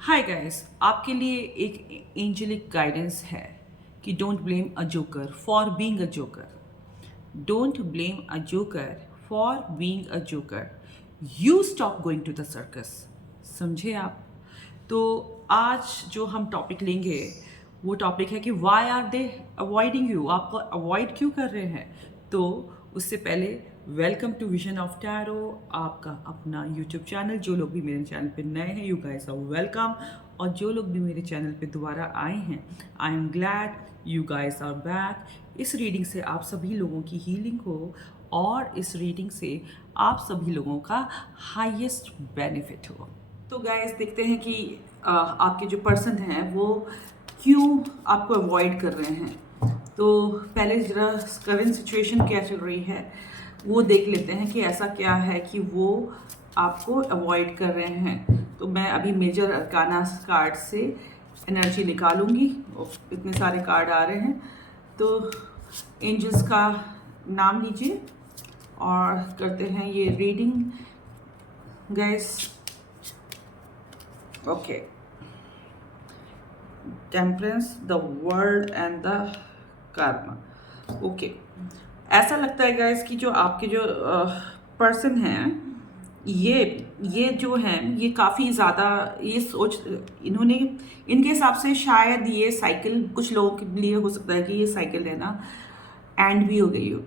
Hi guys, आपके लिए एक एंजेलिक गाइडेंस है कि don't blame a joker for being a joker. Don't blame a joker for being a joker. You stop going to the circus. समझे आप? तो आज जो हम टॉपिक लेंगे वो टॉपिक है कि why are they avoiding you, आपको अवॉइड क्यों कर रहे हैं। तो उससे पहले welcome to vision of tarot, आपका अपना यूट्यूब चैनल। जो लोग भी मेरे चैनल पे नए हैं, यू गाइस आर वेलकम। और जो लोग भी मेरे चैनल पे दोबारा आए हैं, I am glad you guys are back. इस रीडिंग से आप सभी लोगों की हीलिंग हो और इस रीडिंग से आप सभी लोगों का हाईएस्ट बेनिफिट हो। तो गाइस देखते हैं कि आपके जो पर्सन हैं वो क्यों आपको अवॉइड कर रहे हैं। तो पहले जरा करंट सिचुएशन क्या चल रही है वो देख लेते हैं कि ऐसा क्या है कि वो आपको अवॉइड कर रहे हैं। तो मैं अभी मेजर अरकाना कार्ड से एनर्जी निकालूंगी। इतने सारे कार्ड आ रहे हैं, तो एंजल्स का नाम लीजिए और करते हैं ये reading guys. Okay, temperance, the world and the Karma. Okay, ऐसा लगता है गाइस कि जो आपके जो पर्सन हैं, ये जो हैं ये काफ़ी ज़्यादा ये सोच, इन्होंने इनके हिसाब से शायद ये साइकिल कुछ लोगों के लिए हो सकता है कि ये साइकिल है ना एंड भी हो गई हो।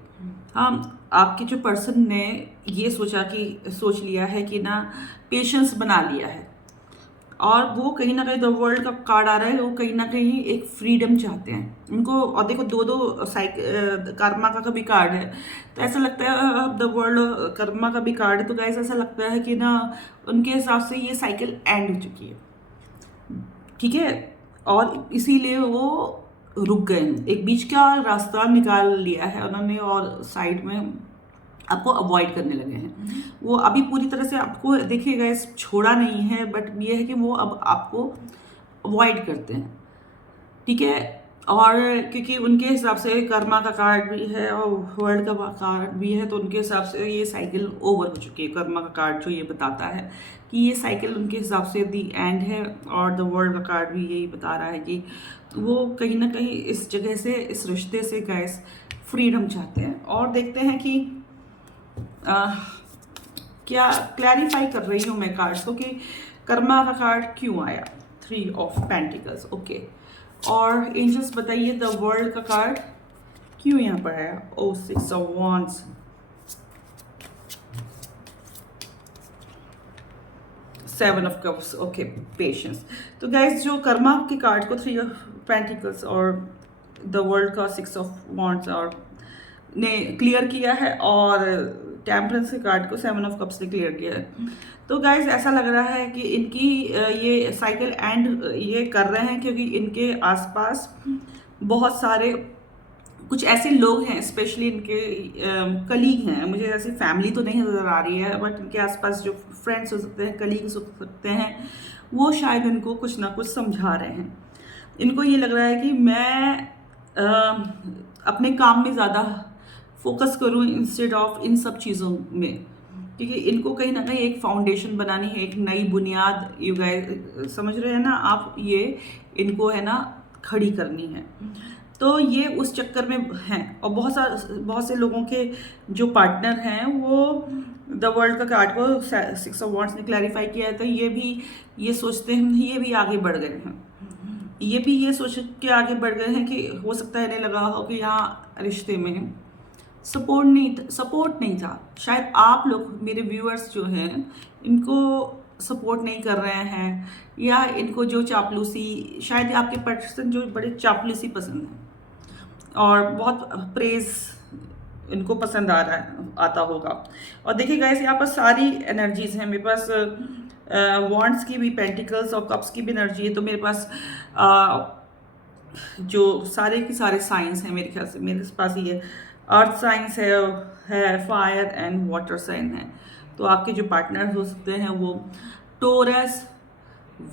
हाँ, आपके जो पर्सन ने ये सोच लिया है कि ना पेशेंस बना लिया है, और वो कहीं ना कहीं द वर्ल्ड का कार्ड आ रहा है, वो कहीं ना कहीं एक फ्रीडम चाहते हैं उनको। और देखो दो दो कर्मा का भी कार्ड है, तो ऐसा लगता है द वर्ल्ड कर्मा का भी कार्ड है, तो गाइस ऐसा लगता है कि ना उनके हिसाब से ये साइकिल एंड हो चुकी है, ठीक है। और इसीलिए वो रुक गए, एक बीच का रास्ता निकाल लिया है उन्होंने और साइड में आपको अवॉइड करने लगे हैं। वो अभी पूरी तरह से आपको देखिएगा इस छोड़ा नहीं है, बट ये है कि वो अब आपको अवॉइड करते हैं, ठीक है। और क्योंकि उनके हिसाब से कर्मा का कार्ड भी है और वर्ल्ड का कार्ड भी है, तो उनके हिसाब से ये साइकिल ओवर हो चुकी है। कर्मा का कार्ड जो ये बताता है कि ये साइकिल उनके हिसाब से दी एंड है, और द वर्ल्ड का कार्ड भी यही बता रहा है कि वो कहीं ना कहीं इस जगह से, इस रिश्ते से गैस फ्रीडम चाहते हैं। और देखते हैं कि आ, क्या क्लैरिफाई कर रही हूँ मैं कार्ड्स को कि कर्मा का कार्ड क्यों आया। 3 ऑफ पेंटिकल्स, ओके। और एंजल्स बताइए द वर्ल्ड का कार्ड क्यों यहाँ पर आया। ओ 6 of wands, 7 of cups, okay, patience. तो गाइज जो कर्मा के कार्ड को 3 ऑफ पेंटिकल्स और द वर्ल्ड का 6 ऑफ वांड्स और ने क्लियर किया है, और टेम्परेंस के कार्ड को 7 ऑफ कप्स ने क्लियर किया है। तो गाइज ऐसा लग रहा है कि इनकी ये साइकिल एंड ये कर रहे हैं क्योंकि इनके आसपास बहुत सारे कुछ ऐसे लोग हैं, स्पेशली इनके कलीग हैं। मुझे ऐसी फैमिली तो नहीं नज़र आ रही है, बट इनके आसपास जो फ्रेंड्स हो सकते हैं, कलीग्स हो सकते हैं, वो शायद इनको कुछ ना कुछ समझा रहे हैं। इनको ये लग रहा है कि मैं अपने काम में ज़्यादा फोकस करूं इंस्टेड ऑफ इन सब चीज़ों में, क्योंकि इनको कहीं ना कहीं एक फाउंडेशन बनानी है, एक नई बुनियाद, यू गाइस समझ रहे हैं ना आप, ये इनको है ना खड़ी करनी है। तो ये उस चक्कर में हैं, और बहुत से लोगों के जो पार्टनर हैं वो द वर्ल्ड का कार्ड को 6 ऑफ वांड्स ने क्लैरिफाई किया है, तो ये भी ये सोचते हैं, ये भी आगे बढ़ गए हैं। ये भी ये सोच के आगे बढ़ गए हैं कि हो सकता है इन्हें लगा हो कि यहाँ रिश्ते में सपोर्ट नहीं था। शायद आप लोग मेरे व्यूअर्स जो हैं इनको सपोर्ट नहीं कर रहे हैं, या इनको जो चापलूसी, शायद आपके पर्सन जो बड़े चापलूसी पसंद है और बहुत प्रेज इनको पसंद आ रहा है, आता होगा। और देखिए गाइस यहाँ पर सारी एनर्जीज हैं मेरे पास, वॉन्ड्स की भी, पेंटिकल्स और कप्स की भी एनर्जी है। तो मेरे पास जो सारे के सारे साइंस हैं, मेरे ख्याल से मेरे पास ये अर्थ साइंस है, फायर एंड वाटर साइन है। तो आपके जो पार्टनर हो सकते हैं वो टोरस,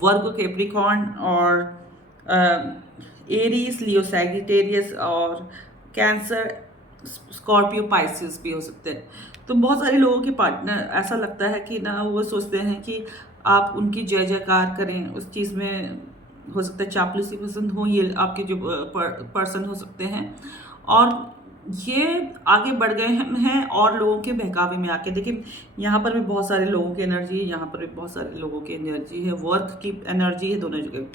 वर्गो, कैप्रिकॉर्न और एरीज, लियो, सैजिटेरियस और कैंसर, स्कॉर्पियो, पाइसिस भी हो सकते हैं। तो बहुत सारे लोगों के पार्टनर ऐसा लगता है कि ना वो सोचते हैं कि आप उनकी जय जयकार करें, उस चीज़ में हो सकता है चापलूसी पसंद हो, ये आपके जो पर्सन हो सकते हैं। और ये आगे बढ़ गए हैं और लोगों के बहकावे में आके। देखिए यहाँ पर भी बहुत सारे लोगों की एनर्जी है, यहाँ पर भी बहुत सारे लोगों की एनर्जी है, वर्क की एनर्जी है, दोनों जगह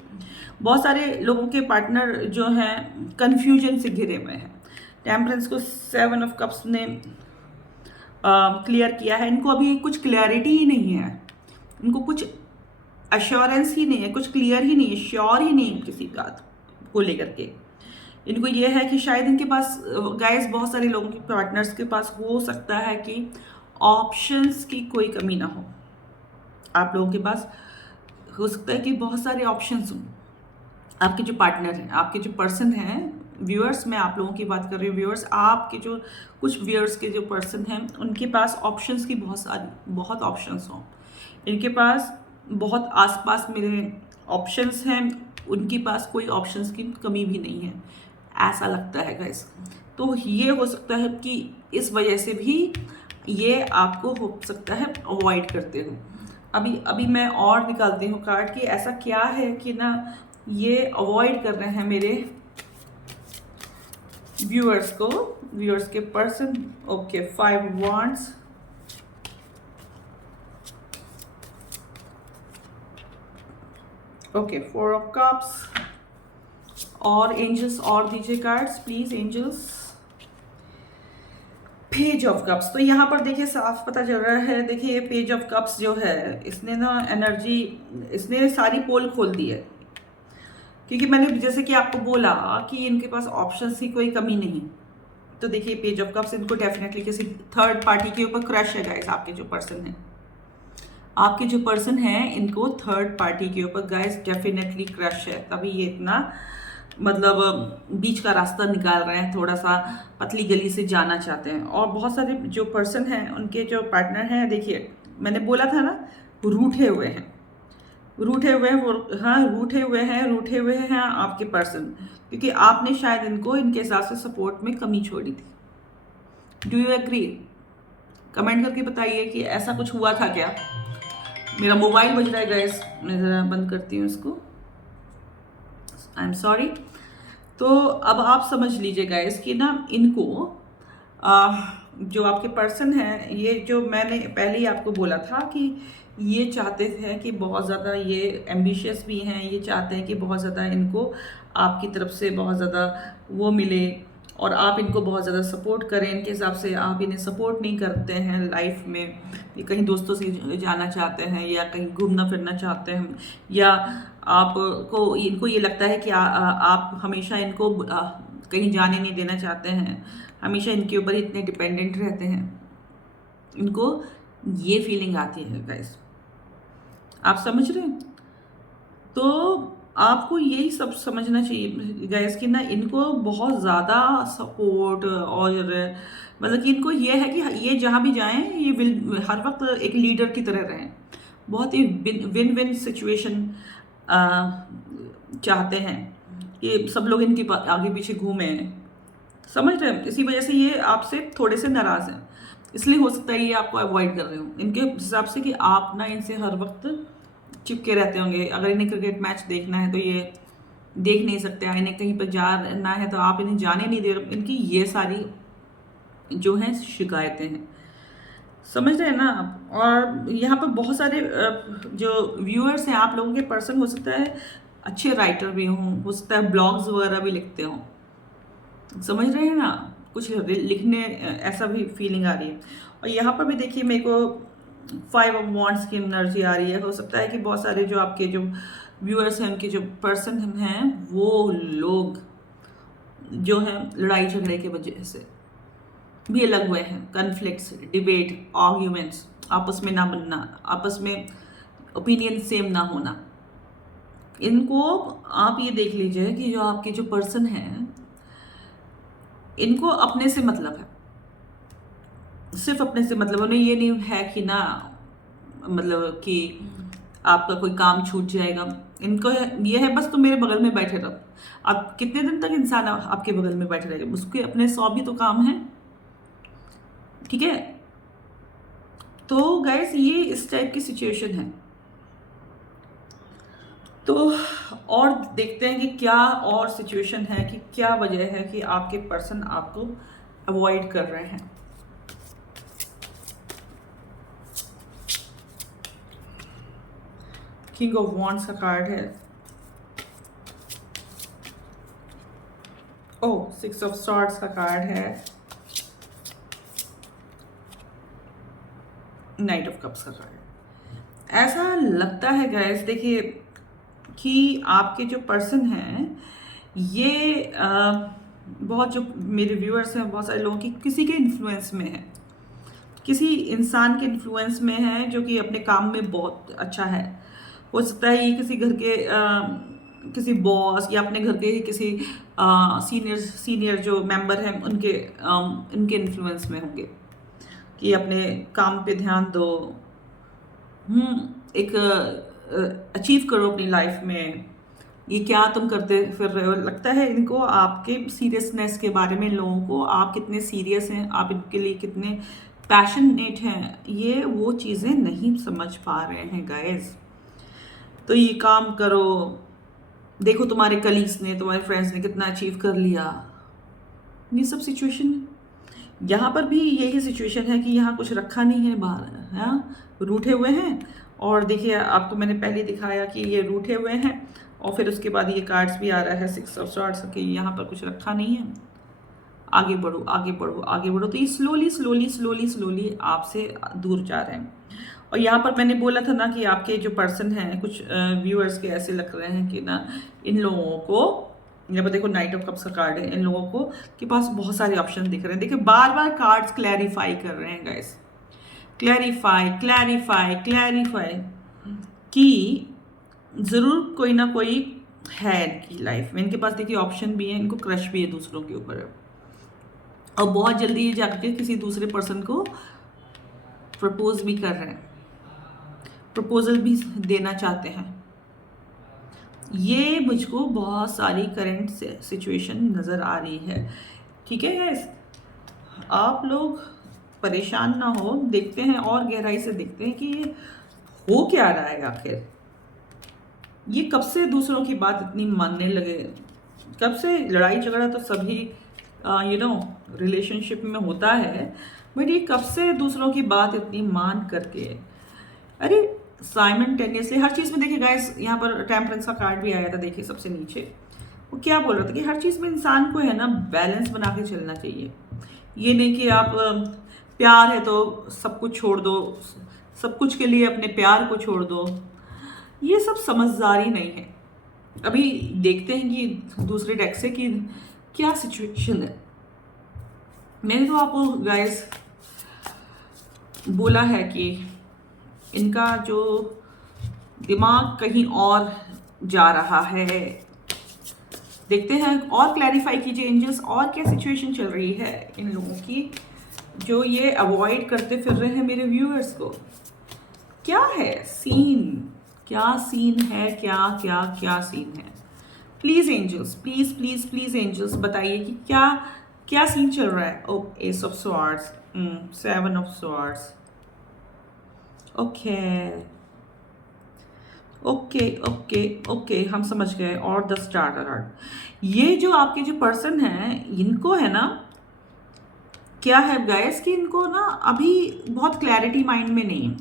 बहुत सारे लोगों के पार्टनर जो हैं कन्फ्यूजन से घिरे हुए हैं। टेम्परेंस को 7 ऑफ कप्स ने क्लियर किया है। इनको अभी कुछ क्लियरिटी ही नहीं है, इनको कुछ अश्योरेंस ही नहीं है, कुछ क्लियर ही नहीं है, श्योर ही नहीं है किसी बात को लेकर के। इनको ये है कि शायद इनके पास गाइस बहुत सारे लोगों के पार्टनर्स के पास हो सकता है कि ऑप्शंस की कोई कमी ना हो। आप लोगों के पास हो सकता है कि बहुत सारे ऑप्शंस हों। आपके जो पार्टनर हैं, आपके जो पर्सन हैं, व्यूअर्स, मैं आप लोगों की बात कर रही हूँ व्यूअर्स, आपके जो कुछ व्यूअर्स के जो पर्सन हैं उनके पास ऑप्शंस की बहुत ऑप्शंस हों। इनके पास बहुत आसपास मिले ऑप्शंस हैं, उनके पास कोई ऑप्शंस की कमी भी नहीं है, ऐसा लगता है गाइस। तो ये हो सकता है कि इस वजह से भी ये आपको हो सकता है अवॉइड करते हो। अभी मैं और निकालती हूँ कार्ड कि ऐसा क्या है कि ना ये अवॉइड कर रहे हैं मेरे व्यूअर्स को, व्यूअर्स के person. Okay, 5 wands, okay 4 of cups, और एंजल्स और दीजिए cards please angels. Page of cups, तो यहाँ पर देखिए साफ पता चल रहा है। देखिए ये पेज ऑफ कप्स जो है इसने ना एनर्जी, इसने सारी पोल खोल दी है, क्योंकि मैंने जैसे कि आपको बोला कि इनके पास ऑप्शंस की कोई कमी नहीं। तो देखिए पेज ऑफ कप्स, इनको डेफिनेटली किसी थर्ड पार्टी के ऊपर क्रश है गाइस। आपके जो पर्सन है, आपके जो पर्सन है इनको थर्ड पार्टी के ऊपर गाइस डेफिनेटली क्रश है, तभी ये इतना मतलब बीच का रास्ता निकाल रहे हैं, थोड़ा सा पतली गली से जाना चाहते हैं। और बहुत सारे जो पर्सन हैं उनके जो पार्टनर हैं, देखिए मैंने बोला था ना रूठे हुए हैं, रूठे हुए हैं वो, हाँ रूठे हुए हैं आपके पर्सन, क्योंकि आपने शायद इनको इनके हिसाब से सपोर्ट में कमी छोड़ी थी। Do you agree? कमेंट करके बताइए कि ऐसा कुछ हुआ था क्या। मेरा मोबाइल बज रहा है गाइस, मैं ज़रा बंद करती हूँ इसको, आई एम सॉरी। तो अब आप समझ लीजिए गाइस कि ना इनको जो आपके पर्सन हैं, ये जो मैंने पहले ही आपको बोला था कि ये चाहते थे कि बहुत ज़्यादा ये एम्बिशियस भी हैं, ये चाहते हैं कि बहुत ज़्यादा इनको आपकी तरफ से बहुत ज़्यादा वो मिले और आप इनको बहुत ज़्यादा सपोर्ट करें। इनके हिसाब से आप इन्हें सपोर्ट नहीं करते हैं लाइफ में, ये कहीं दोस्तों से जाना चाहते हैं या कहीं घूमना फिरना चाहते हैं, या आपको इनको ये लगता है कि आप हमेशा इनको कहीं जाने नहीं देना चाहते हैं, हमेशा इनके ऊपर इतने डिपेंडेंट रहते हैं। इनको ये फीलिंग आती है गाइस, आप समझ रहे हैं? तो आपको यही सब समझना चाहिए गाइस कि ना इनको बहुत ज़्यादा सपोर्ट, और मतलब कि इनको ये है कि ये जहाँ भी जाएं ये विल हर वक्त एक लीडर की तरह रहें, बहुत ही विन विन सिचुएशन चाहते हैं कि सब लोग इनके आगे पीछे घूमें, समझ रहे हैं? इसी वजह से ये आपसे थोड़े से नाराज़ हैं, इसलिए हो सकता है ये आपको अवॉइड कर रहे हो इनके हिसाब से कि आप ना इनसे हर वक्त चिपके रहते होंगे। अगर इन्हें क्रिकेट मैच देखना है तो ये देख नहीं सकते, इन्हें कहीं पर जाना है तो आप इन्हें जाने नहीं दे रहे। इनकी ये सारी जो हैं शिकायतें हैं, समझ रहे हैं ना आप? और यहाँ पर बहुत सारे जो व्यूअर्स हैं, आप लोगों के पर्सन हो सकता है अच्छे राइटर भी हों, हो सकता है ब्लॉग्स वगैरह भी लिखते हों, समझ रहे हैं ना? कुछ लिखने ऐसा भी फीलिंग आ रही है। और यहाँ पर भी देखिए मेरे को 5 of wands की एनर्जी आ रही है। हो सकता है कि बहुत सारे जो आपके जो व्यूअर्स हैं, उनके जो पर्सन हैं, वो लोग जो हैं लड़ाई झगड़े के वजह से भी अलग हुए हैं, कन्फ्लिक्ट्स, डिबेट, आर्ग्यूमेंट्स, आपस में ना बनना, आपस में ओपिनियन सेम ना होना। इनको आप ये देख लीजिए कि जो आपके जो पर्सन हैं इनको अपने से मतलब है, सिर्फ अपने से मतलब, उन्हें ये नहीं है कि ना मतलब कि आपका कोई काम छूट जाएगा। इनको ये है बस तुम मेरे बगल में बैठे रहो। अब कितने दिन तक इंसान आपके बगल में बैठे रहेगा? उसके अपने 100 भी तो काम है, ठीक है? तो गाइस ये इस टाइप की सिचुएशन है। तो और देखते हैं कि क्या और सिचुएशन है, कि क्या वजह है कि आपके पर्सन आपको अवॉइड कर रहे हैं। किंग ऑफ वॉन्ड्स का कार्ड है। ओह, सिक्स ऑफ सॉर्ड्स का कार्ड है। नाइट ऑफ कप्स का कार्ड है। ऐसा लगता है गाइस, देखिए कि आपके जो पर्सन हैं ये बहुत, जो मेरे व्यूअर्स हैं, बहुत सारे लोगों की किसी के इन्फ्लुएंस में है, किसी इंसान के इन्फ्लुएंस में है जो कि अपने काम में बहुत अच्छा है। हो सकता है ये किसी घर के किसी बॉस या अपने घर के ही किसी सीनियर जो मेंबर हैं उनके इन्फ्लुएंस में होंगे कि अपने काम पे ध्यान दो, एक अचीव करो अपनी लाइफ में। ये क्या तुम करते फिर रहे हो, लगता है इनको आपके सीरियसनेस के बारे में, लोगों को आप कितने सीरियस हैं, आप इनके लिए कितने पैशनेट हैं, ये वो चीज़ें नहीं समझ पा रहे हैं गाइस। तो ये काम करो, देखो तुम्हारे कलीग्स ने, तुम्हारे फ्रेंड्स ने कितना अचीव कर लिया, ये सब सिचुएशन। यहाँ पर भी यही सिचुएशन है कि यहाँ कुछ रखा नहीं है बाहर, हाँ रूठे हुए हैं। और देखिए आपको मैंने पहले दिखाया कि ये रूठे हुए हैं, और फिर उसके बाद ये कार्ड्स भी आ रहा है सिक्स ऑफ सॉर्ड्स कि यहाँ पर कुछ रखा नहीं है। आगे बढ़ो, आगे बढ़ो, आगे बढ़ो। तो ये स्लोली स्लोली स्लोली स्लोली आपसे दूर जा रहे हैं। और यहाँ पर मैंने बोला था ना कि आपके जो पर्सन हैं, कुछ व्यूअर्स के ऐसे लग रहे हैं कि ना इन लोगों को, यहाँ पर देखो नाइट ऑफ कप्स का कार्ड है, इन लोगों को के पास बहुत सारे ऑप्शन दिख रहे हैं। देखिए बार बार कार्ड्स क्लैरिफाई कर रहे हैं गाइस, क्लैरिफाई क्लैरिफाई क्लैरिफाई, कि ज़रूर कोई ना कोई है इनकी लाइफ में, इनके पास देखिए ऑप्शन भी है, इनको क्रश भी है दूसरों के ऊपर, और बहुत जल्दी ये जाकर किसी दूसरे पर्सन को प्रपोज भी कर रहे हैं, प्रपोजल भी देना चाहते हैं। ये मुझको बहुत सारी करंट सिचुएशन नज़र आ रही है। ठीक है गाइस, आप लोग परेशान ना हो, देखते हैं और गहराई से देखते हैं कि ये हो क्या रहा है आखिर। ये कब से दूसरों की बात इतनी मानने लगे, कब से? लड़ाई झगड़ा तो सभी रिलेशनशिप में होता है, बट ये कब से दूसरों की बात इतनी मान करके, अरे साइमल्टेनियसली हर चीज़ में। देखिए गाइस, यहाँ पर टेम्परेंस का कार्ड भी आया था, देखिए सबसे नीचे वो क्या बोल रहा था कि हर चीज़ में इंसान को है ना बैलेंस बना के चलना चाहिए। ये नहीं कि आप प्यार है तो सब कुछ छोड़ दो, सब कुछ के लिए अपने प्यार को छोड़ दो, ये सब समझदारी नहीं है। अभी देखते हैं कि दूसरे डेक से कि क्या सिचुएशन है। मैंने तो आपको गाइस बोला है कि इनका जो दिमाग कहीं और जा रहा है। देखते हैं और क्लैरिफाई कीजिए एंजल्स, और क्या सिचुएशन चल रही है इन लोगों की जो ये अवॉइड करते फिर रहे हैं मेरे व्यूअर्स को। क्या है सीन, क्या सीन है, क्या क्या क्या सीन है? Please angels, please please please angels बताइए कि क्या क्या सीन चल रहा है। ओ, ace of swords, seven of swords, okay okay okay okay, हम समझ गए। और द स्टार का कार्ड, ये जो आपके जो पर्सन हैं इनको है ना, क्या है गाइस कि इनको ना अभी बहुत क्लैरिटी माइंड में नहीं है,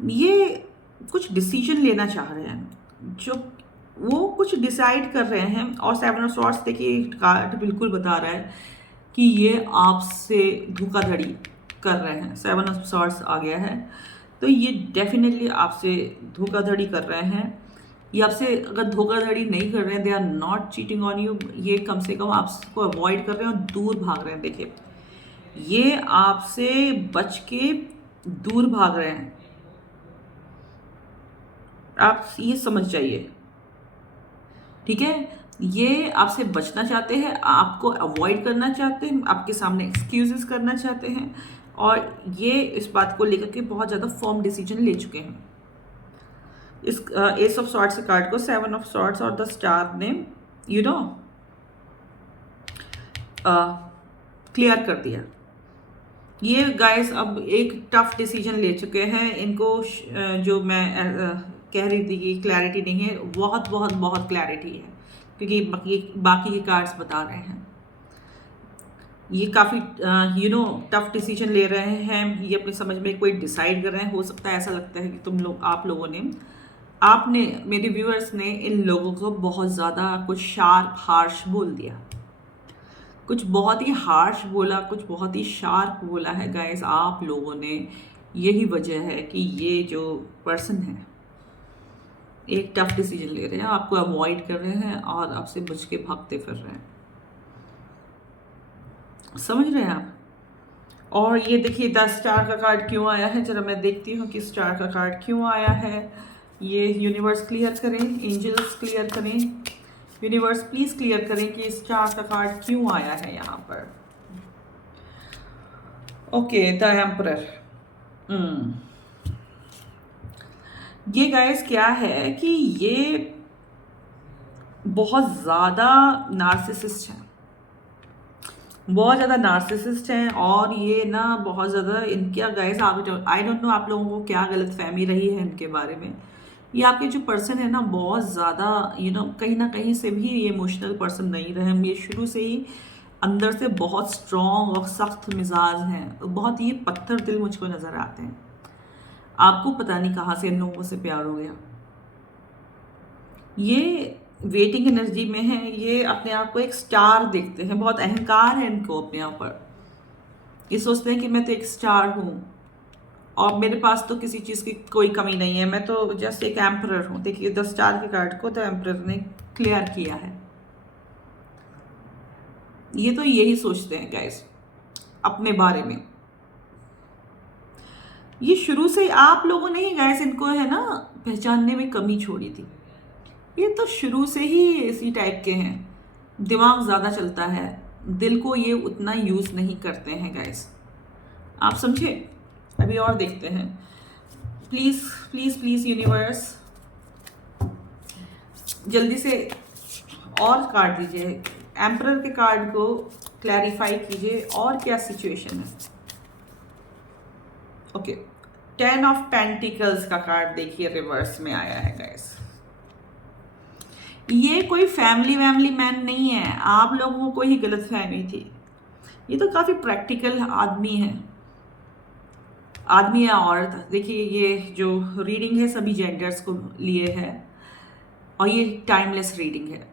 ये कुछ डिसीजन लेना चाह रहे हैं, जो वो कुछ डिसाइड कर रहे हैं। और सेवन ऑफ सॉर्ड्स देखिए कार्ड बिल्कुल बता रहा है कि ये आपसे धोखाधड़ी कर रहे हैं। सेवन ऑफ सॉर्ड्स आ गया है, तो ये डेफिनेटली आपसे धोखाधड़ी कर रहे हैं। ये आपसे अगर धोखाधड़ी नहीं कर रहे हैं, they are not cheating on you, ये कम से कम आपको अवॉइड कर रहे हैं और दूर भाग रहे हैं। देखिए ये आपसे बच के दूर भाग रहे हैं, आप ये समझ जाइए। ठीक है, ये आपसे बचना चाहते हैं, आपको अवॉइड करना चाहते हैं, आपके सामने एक्सक्यूजेस करना चाहते हैं, और ये इस बात को लेकर के बहुत ज़्यादा फर्म डिसीजन ले चुके हैं। इस एस ऑफ सॉर्ड्स कार्ड को सेवन ऑफ सॉर्ड्स और द स्टार ने क्लियर कर दिया। ये गाइस अब एक टफ डिसीजन ले चुके हैं। इनको जो मैं कह रही थी कि क्लैरिटी नहीं है, बहुत बहुत बहुत क्लैरिटी है, क्योंकि बाकी के कार्ड्स बता रहे हैं ये काफ़ी टफ डिसीजन ले रहे हैं, ये अपनी समझ में कोई डिसाइड कर रहे हैं। हो सकता है ऐसा लगता है कि आपने मेरे व्यूअर्स ने इन लोगों को बहुत ज़्यादा कुछ शार्प हार्श बोल दिया, कुछ बहुत ही हार्श बोला, कुछ बहुत ही शार्प बोला है गाइस आप लोगों ने। यही वजह है कि ये जो पर्सन है एक टफ डिसीजन ले रहे हैं, आपको अवॉइड कर रहे हैं और आपसे बच के भागते फिर रहे हैं, समझ रहे हैं आप। और ये देखिए 10 स्टार का कार्ड क्यों आया है, जरा मैं देखती हूँ कि स्टार का कार्ड क्यों आया है। ये यूनिवर्स क्लियर करें, एंजल्स क्लियर करें, यूनिवर्स प्लीज क्लियर करें कि स्टार का कार्ड क्यों आया है यहाँ पर। Okay, the emperor. ये गाइस क्या है कि ये बहुत ज़्यादा नार्सिसिस्ट हैं, बहुत ज़्यादा नार्सिसिस्ट हैं, और ये ना बहुत ज़्यादा इनका गाइस आई डोंट नो आप लोगों को क्या गलत फहमी रही है इनके बारे में। ये आपके जो पर्सन है ना बहुत ज़्यादा कहीं ना कहीं से भी ये इमोशनल पर्सन नहीं रहे, ये शुरू से ही अंदर से बहुत स्ट्रॉन्ग और सख्त मिजाज हैं, बहुत ये पत्थर दिल मुझको नज़र आते हैं। आपको पता नहीं कहाँ से इन लोगों से प्यार हो गया। ये वेटिंग एनर्जी में है, ये अपने आप को एक स्टार देखते हैं, बहुत अहंकार है इनको अपने आप पर। ये सोचते हैं कि मैं तो एक स्टार हूँ और मेरे पास तो किसी चीज़ की कोई कमी नहीं है, मैं तो जस्ट एक एम्परर हूँ। देखिए 10 स्टार के कार्ड को तो एम्परर ने क्लियर किया है। ये तो यही सोचते हैं गाइस अपने बारे में। ये शुरू से आप लोगों ने ही गाइस इनको है ना पहचानने में कमी छोड़ी थी। ये तो शुरू से ही इसी टाइप के हैं, दिमाग ज़्यादा चलता है, दिल को ये उतना यूज़ नहीं करते हैं गाइस, आप समझे। अभी और देखते हैं, प्लीज़ प्लीज़ प्लीज़ यूनिवर्स जल्दी से और कार्ड दीजिए, एम्परर के कार्ड को क्लैरिफाई कीजिए और क्या सिचुएशन है। ओके, 10 ऑफ पेंटिकल्स का कार्ड देखिए रिवर्स में आया है गाइस। ये कोई फैमिली मैन नहीं है, आप लोगों को ही गलत फहमी थी। ये तो काफ़ी प्रैक्टिकल आदमी है, आदमी या औरत। देखिए ये जो रीडिंग है सभी जेंडर्स को लिए है और ये टाइमलेस रीडिंग है,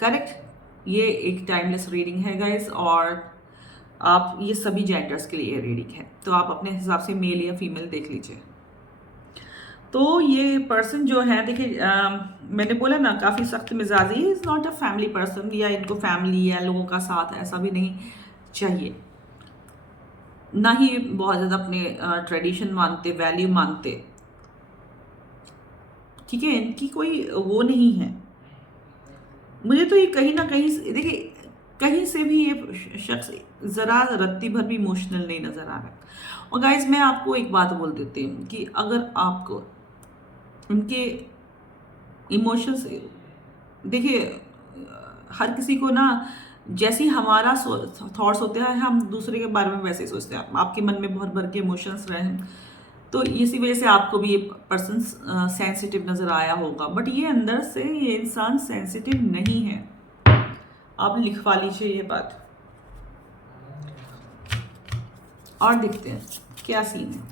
करेक्ट। ये एक टाइमलेस रीडिंग है गाइस, और आप ये सभी जेंडर्स के लिए रीडिंग है, तो आप अपने हिसाब से मेल या फीमेल देख लीजिए। तो ये पर्सन जो है देखिए मैंने बोला ना काफ़ी सख्त मिजाजी, is not a family person, या इनको फैमिली या लोगों का साथ ऐसा भी नहीं चाहिए, ना ही बहुत ज़्यादा अपने ट्रेडिशन मानते, वैल्यू मानते, ठीक है। इनकी कोई वो नहीं है। मुझे तो ये कहीं ना कहीं देखिए कहीं से भी ये शख्स ज़रा रत्ती भर भी इमोशनल नहीं नज़र आ रहा है। और गाइज मैं आपको एक बात बोल देती हूँ कि अगर आपको उनके इमोशंस देखिए, हर किसी को ना जैसी हमारा थॉट्स होते हैं हम दूसरे के बारे में वैसे ही सोचते हैं। आपके मन में बहुत भर के इमोशंस रहे हैं, तो इसी वजह से आपको भी ये पर्सन सेंसिटिव नज़र आया होगा, बट ये अंदर से ये इंसान सेंसिटिव नहीं है। आप लिखवा लीजिए ये बात। और देखते हैं क्या सीन है।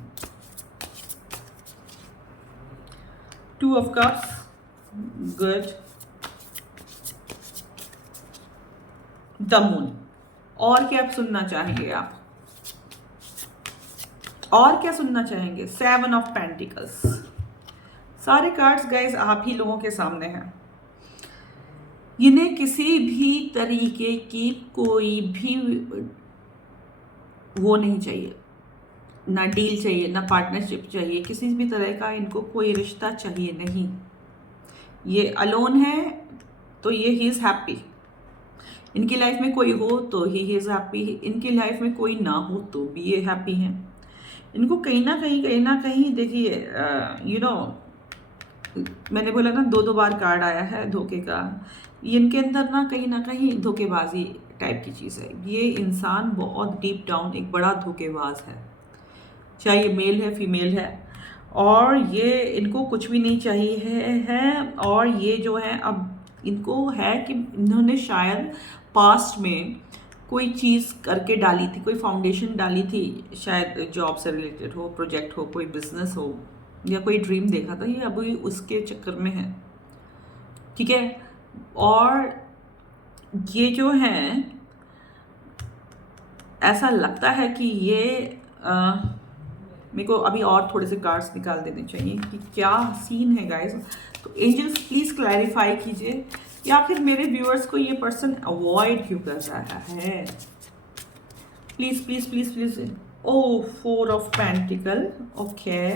2 of cups, good. The moon. और क्या सुनना चाहेंगे आप, और क्या सुनना चाहेंगे? 7 ऑफ पेंटिकल्स। सारे कार्ड्स गाइस आप ही लोगों के सामने हैं। इन्हें किसी भी तरीके की कोई भी वो नहीं चाहिए, ना डील चाहिए, ना पार्टनरशिप चाहिए, किसी भी तरह का इनको कोई रिश्ता चाहिए नहीं। ये अलोन है तो ये ही इज़ हैप्पी। इनकी लाइफ में कोई हो तो ही इज़ हैप्पी, इनकी लाइफ में कोई ना हो तो भी ये हैप्पी हैं। इनको कहीं ना कहीं देखिए मैंने बोला ना 2 बार कार्ड आया है धोखे का। इनके अंदर ना कहीं धोखेबाजी टाइप की चीज़ है। ये इंसान बहुत डीप डाउन एक बड़ा धोखेबाज है, चाहे ये मेल है फीमेल है। और ये इनको कुछ भी नहीं चाहिए है। और ये जो है अब इनको है कि इन्होंने शायद पास्ट में कोई चीज़ करके डाली थी, कोई फाउंडेशन डाली थी, शायद जॉब से रिलेटेड हो, प्रोजेक्ट हो, कोई बिजनेस हो, या कोई ड्रीम देखा था, ये अभी उसके चक्कर में है। ठीक है। और ये जो है ऐसा लगता है कि ये मेरे को अभी और थोड़े से कार्ड्स निकाल देने चाहिए कि क्या सीन है गाइस। तो एंजल्स प्लीज क्लैरिफाई कीजिए, या फिर मेरे व्यूअर्स को ये पर्सन अवॉइड क्यों कर रहा है। Please please please please. Oh 4 of pentacle, okay.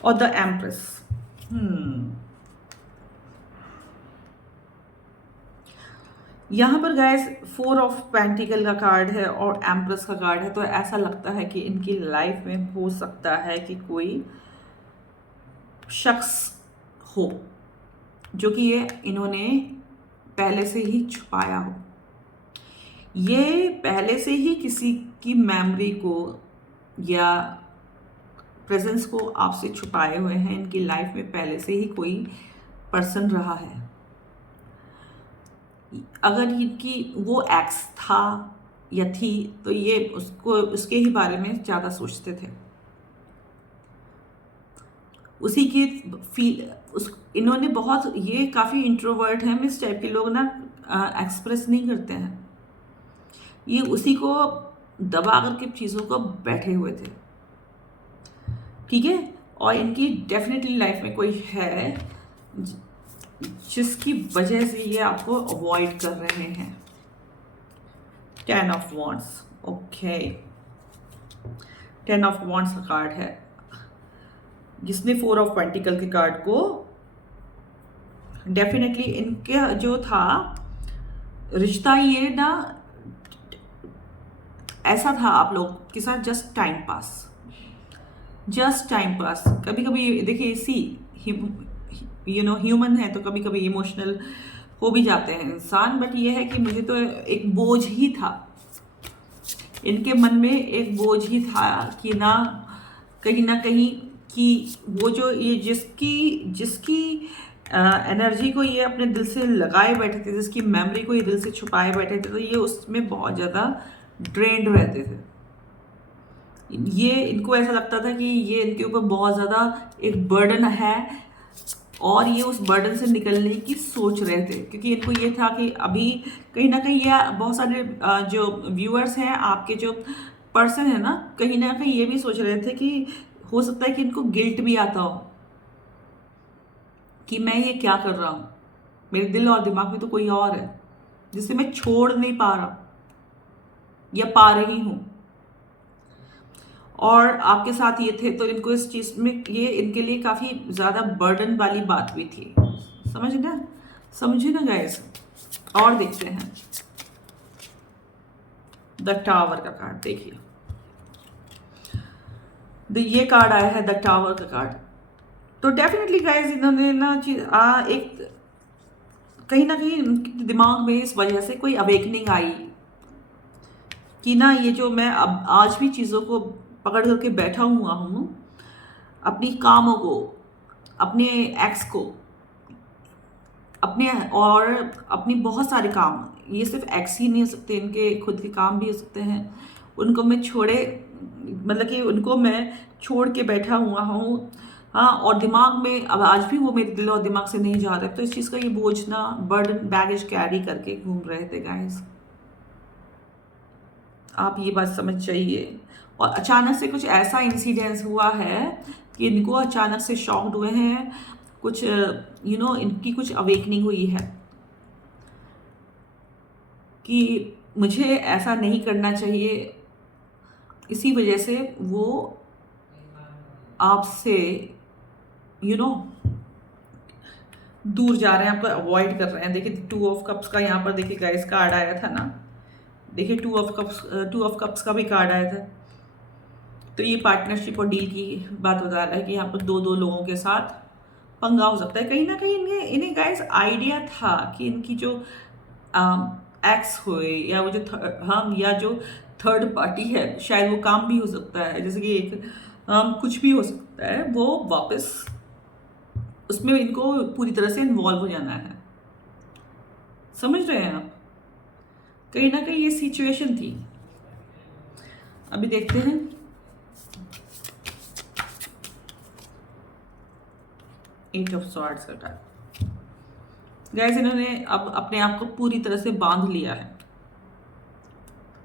और द एम्प्रेस। यहाँ पर गाइस 4 ऑफ पेंटिकल का कार्ड है और एम्प्रेस का कार्ड है, तो ऐसा लगता है कि इनकी लाइफ में हो सकता है कि कोई शख्स हो जो कि ये इन्होंने पहले से ही छुपाया हो। ये पहले से ही किसी की मेमोरी को या प्रेजेंस को आपसे छुपाए हुए हैं। इनकी लाइफ में पहले से ही कोई पर्सन रहा है। अगर इनकी वो एक्स था या थी तो ये उसको उसके ही बारे में ज़्यादा सोचते थे, उसी की इन्होंने बहुत, ये काफ़ी इंट्रोवर्ट हैं, इस टाइप के लोग ना एक्सप्रेस नहीं करते हैं, ये उसी को दबा करके चीज़ों को बैठे हुए थे। ठीक है। और इनकी डेफिनेटली लाइफ में कोई है जिसकी वजह से ये आपको अवॉइड कर रहे हैं। 10 of wands, okay. 10 of wands का कार्ड है, जिसने 4 ऑफ पेंटिकल के कार्ड को डेफिनेटली इनके जो था रिश्ता, ये ना ऐसा था आप लोग के साथ just time pass, just time pass. कभी कभी देखिए ह्यूमन है तो कभी कभी इमोशनल हो भी जाते हैं इंसान, बट ये है कि मुझे तो एक बोझ ही था, इनके मन में एक बोझ ही था कि ना कहीं कि वो जो ये जिसकी एनर्जी को ये अपने दिल से लगाए बैठे थे, जिसकी मेमोरी को ये दिल से छुपाए बैठे थे, तो ये उसमें बहुत ज़्यादा ड्रेन्ड रहते थे। ये इनको ऐसा लगता था कि ये इनके ऊपर बहुत ज़्यादा एक बर्डन है और ये उस बर्डन से निकलने की सोच रहे थे, क्योंकि इनको ये था कि अभी कहीं ना कहीं ये बहुत सारे जो व्यूअर्स हैं, आपके जो पर्सन है ना कहीं ये भी सोच रहे थे कि हो सकता है कि इनको गिल्ट भी आता हो कि मैं ये क्या कर रहा हूँ, मेरे दिल और दिमाग में तो कोई और है जिसे मैं छोड़ नहीं पा रहा या पा रही हूँ, और आपके साथ ये थे, तो इनको इस चीज़ में ये इनके लिए काफ़ी ज़्यादा बर्डन वाली बात भी थी। समझे ना गाइस। और देखते हैं द टावर का कार्ड। देखिए ये कार्ड आया है द टावर का कार्ड। तो डेफिनेटली गाइस इन्होंने ना एक कहीं ना कहीं उनके दिमाग में इस वजह से कोई अवेकनिंग आई कि ना ये जो मैं अब आज भी चीज़ों को पकड़ करके बैठा हुआ हूँ, अपनी कामों को, अपने एक्स को, अपने और अपनी बहुत सारे काम, ये सिर्फ एक्स ही नहीं हो सकते, इनके खुद के काम भी हो सकते हैं, उनको मैं मतलब कि उनको मैं छोड़ के बैठा हुआ हूँ। हाँ, और दिमाग में अब आज भी वो मेरे दिल और दिमाग से नहीं जा रहा, तो इस चीज़ का ये बोझ ना बर्डन बैगेज कैरी करके घूम रहे थे गाइस। आप ये बात समझ जाइए। और अचानक से कुछ ऐसा इंसिडेंस हुआ है कि इनको अचानक से शॉक्ड हुए हैं, कुछ इनकी कुछ अवेकनिंग हुई है कि मुझे ऐसा नहीं करना चाहिए, इसी वजह से वो आपसे दूर जा रहे हैं, आपको अवॉइड कर रहे हैं। देखिए 2 ऑफ कप्स का यहाँ पर देखिए गाइस कार्ड आया था ना, देखिए 2 ऑफ कप्स का भी कार्ड आया था। तो ये पार्टनरशिप और डील की बात बता रहा है कि यहाँ पर दो लोगों के साथ पंगा हो सकता है। कहीं ना कहीं इन्हें गाइस आइडिया था कि इनकी जो एक्स हुए या वो जो हम या जो थर्ड पार्टी है, शायद वो काम भी हो सकता है, जैसे कि एक कुछ भी हो सकता है, वो वापस उसमें इनको पूरी तरह से इन्वॉल्व हो जाना है। समझ रहे हैं आप? कहीं ना कहीं ये सिचुएशन थी। अभी देखते हैं। एट ऑफ सॉर्ड्स का कार्ड। गाइस, इन्होंने अब अपने आप को पूरी तरह से बांध लिया है।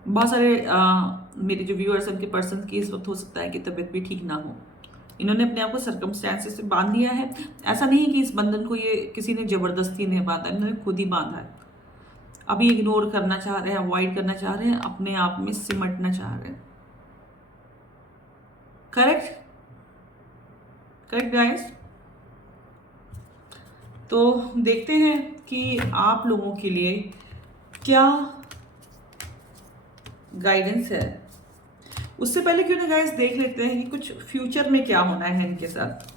बहुत सारे मेरे जो व्यूअर्स हैं उनके पर्सन की इस वक्त हो सकता है कि तबीयत भी ठीक ना हो। इन्होंने अपने आप को सर्कमस्टेंसेस से बांध लिया है। ऐसा नहीं कि इस बंधन को ये किसी ने जबरदस्ती नहीं बांधा, इन्होंने खुद ही बांधा है। अभी इग्नोर करना चाह रहे हैं, अवॉइड करना चाह रहे हैं, अपने आप में सिमटना चाह रहे हैं। करेक्ट? Correct guys? तो देखते हैं कि आप लोगों के लिए क्या गाइडेंस है। उससे पहले क्यों ना गाइस देख लेते हैं कि कुछ फ्यूचर में क्या होना है इनके साथ।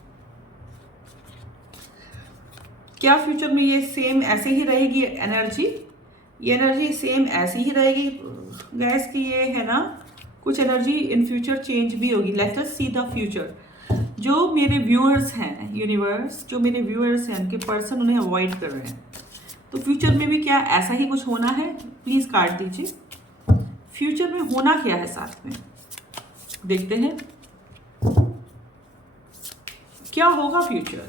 क्या फ्यूचर में ये सेम ऐसे ही रहेगी एनर्जी? ये एनर्जी सेम ऐसी ही रहेगी गाइस कि ये है ना, कुछ एनर्जी इन फ्यूचर चेंज भी होगी। Let's just see the future. जो मेरे व्यूअर्स हैं, यूनिवर्स, जो मेरे व्यूअर्स हैं उनके पर्सन उन्हें अवॉइड कर रहे हैं, तो फ्यूचर में भी क्या ऐसा ही कुछ होना है? प्लीज काट दीजिए। फ्यूचर में होना क्या है साथ में, देखते हैं क्या होगा future.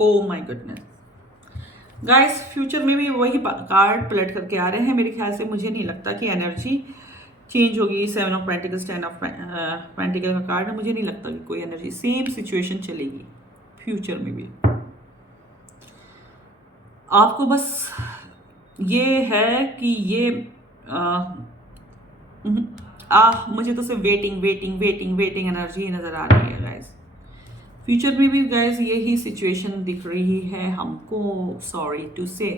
Oh my goodness guys, future में भी वही कार्ड पलट करके आ रहे हैं। मेरे ख्याल से मुझे नहीं लगता कि एनर्जी चेंज होगी। 7 ऑफ पेंटिकल्स, 10 ऑफ पेंटिकल का कार्ड है। मुझे नहीं लगता कि कोई एनर्जी, सेम सिचुएशन चलेगी फ्यूचर में भी। आपको बस ये है कि ये मुझे तो सिर्फ waiting waiting waiting waiting energy नजर आ रही है गाइस। फ्यूचर में भी गाइस यही सिचुएशन दिख रही है हमको, सॉरी टू से।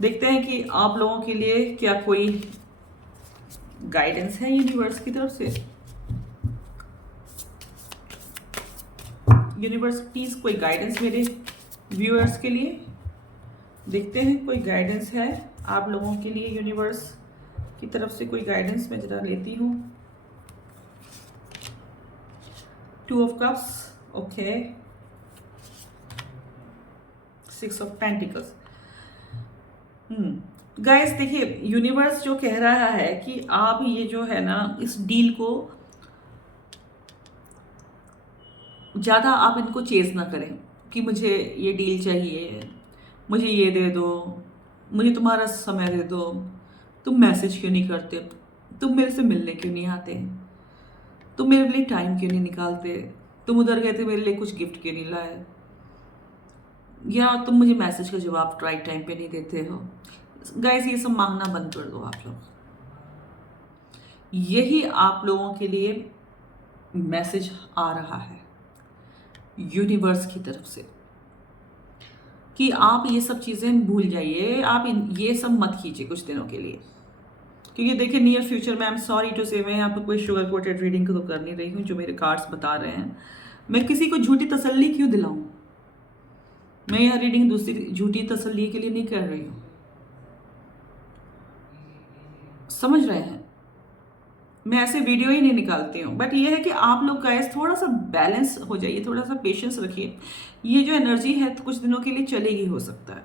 देखते हैं कि आप लोगों के लिए क्या कोई गाइडेंस है यूनिवर्स की तरफ से। यूनिवर्स प्लीज कोई गाइडेंस मेरे व्यूअर्स के लिए। देखते हैं कोई गाइडेंस है आप लोगों के लिए यूनिवर्स की तरफ से। कोई गाइडेंस मैं जरा लेती हूँ। 2 of cups, okay. 6 of pentacles. Guys देखिए, यूनिवर्स जो कह रहा है कि आप ये जो है ना, इस डील को ज़्यादा आप इनको चेज ना करें कि मुझे ये डील चाहिए, मुझे ये दे दो, मुझे तुम्हारा समय दे दो, तुम मैसेज क्यों नहीं करते, तुम मेरे से मिलने क्यों नहीं आते, तुम मेरे लिए टाइम क्यों नहीं निकालते, तुम उधर गए थे मेरे लिए कुछ गिफ्ट क्यों नहीं लाए, या तुम मुझे मैसेज का जवाब राइट टाइम पे नहीं देते हो। गाइस, ये सब मांगना बंद कर दो आप लोग। यही आप लोगों के लिए मैसेज आ रहा है यूनिवर्स की तरफ से कि आप ये सब चीज़ें भूल जाइए। आप ये सब मत कीजिए कुछ दिनों के लिए, क्योंकि देखिए नियर फ्यूचर में, आई एम सॉरी टू से, मैं यहाँ पर कोई शुगर कोटेड रीडिंग तो कर नहीं रही हूँ। जो मेरे कार्ड्स बता रहे हैं, मैं किसी को झूठी तसल्ली क्यों दिलाऊं? मैं यह रीडिंग दूसरी झूठी तसल्ली के लिए नहीं कर रही हूँ। समझ रहे हैं? मैं ऐसे वीडियो ही नहीं निकालती हूँ। बट ये है कि आप लोग गाइस थोड़ा सा बैलेंस हो जाइए, थोड़ा सा पेशेंस रखिए। ये जो एनर्जी है तो कुछ दिनों के लिए चलेगी, हो सकता है।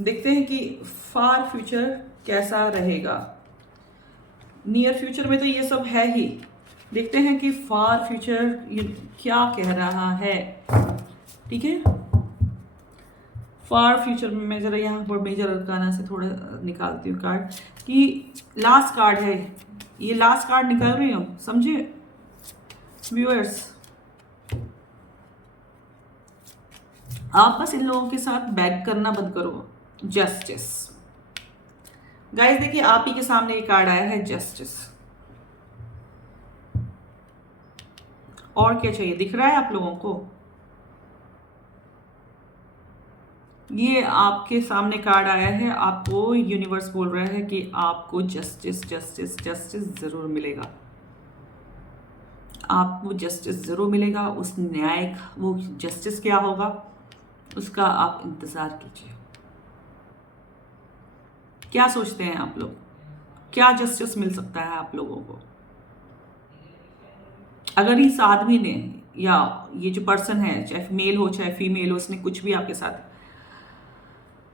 देखते हैं कि फार फ्यूचर कैसा रहेगा। नियर फ्यूचर में तो ये सब है ही। देखते हैं कि फार फ्यूचर क्या कह रहा है। ठीक है, फार फ्यूचर में मैं जरा यहाँ पर मेजर अरकाना से थोड़ा निकालती हूँ कार्ड, कि लास्ट कार्ड है ये, लास्ट कार्ड निकाल रही हूँ, समझे व्यूअर्स? आप बस इन लोगों के साथ बैक करना बंद करो। जस्टिस गाइस, देखिए आप ही के सामने ये कार्ड आया है, जस्टिस। और क्या चाहिए? दिख रहा है आप लोगों को? ये आपके सामने कार्ड आया है, आपको यूनिवर्स बोल रहा है कि आपको जस्टिस जस्टिस जस्टिस जरूर मिलेगा। आपको जस्टिस जरूर मिलेगा। उस न्याय, वो जस्टिस क्या होगा उसका आप इंतज़ार कीजिए। क्या सोचते हैं आप लोग, क्या जस्टिस मिल सकता है आप लोगों को? अगर इस आदमी ने या ये जो पर्सन है, चाहे मेल हो चाहे फीमेल हो, उसने कुछ भी आपके साथ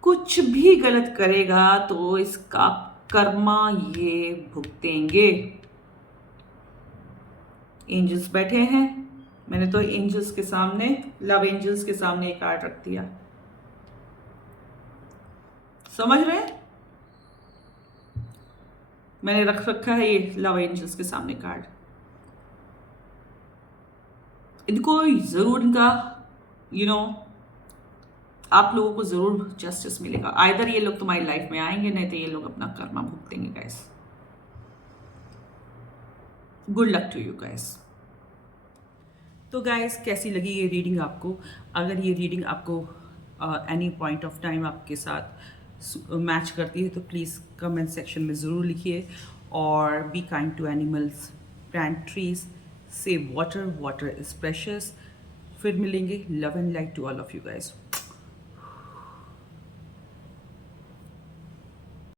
कुछ भी गलत करेगा तो इसका कर्मा ये भुगतेंगे। एंजल्स बैठे हैं, मैंने तो एंजल्स के सामने, लव एंजल्स के सामने एक कार्ड रख दिया। समझ रहे हैं? मैंने रख रखा है ये लव एंजल्स के सामने कार्ड। इनको जरूर इनका यू नो आप लोगों को जरूर जस्टिस मिलेगा। आइदर ये लोग तुम्हारी लाइफ में आएंगे, नहीं तो ये लोग अपना कर्मा भुगतेंगे guys. Good luck to you guys. तो गाइस कैसी लगी ये रीडिंग आपको? अगर ये रीडिंग आपको एनी पॉइंट ऑफ टाइम आपके साथ मैच करती है तो प्लीज़ कमेंट सेक्शन में ज़रूर लिखिए। और be kind to animals, plant trees, save water, water is precious. फिर मिलेंगे। Love and light to all of you guys.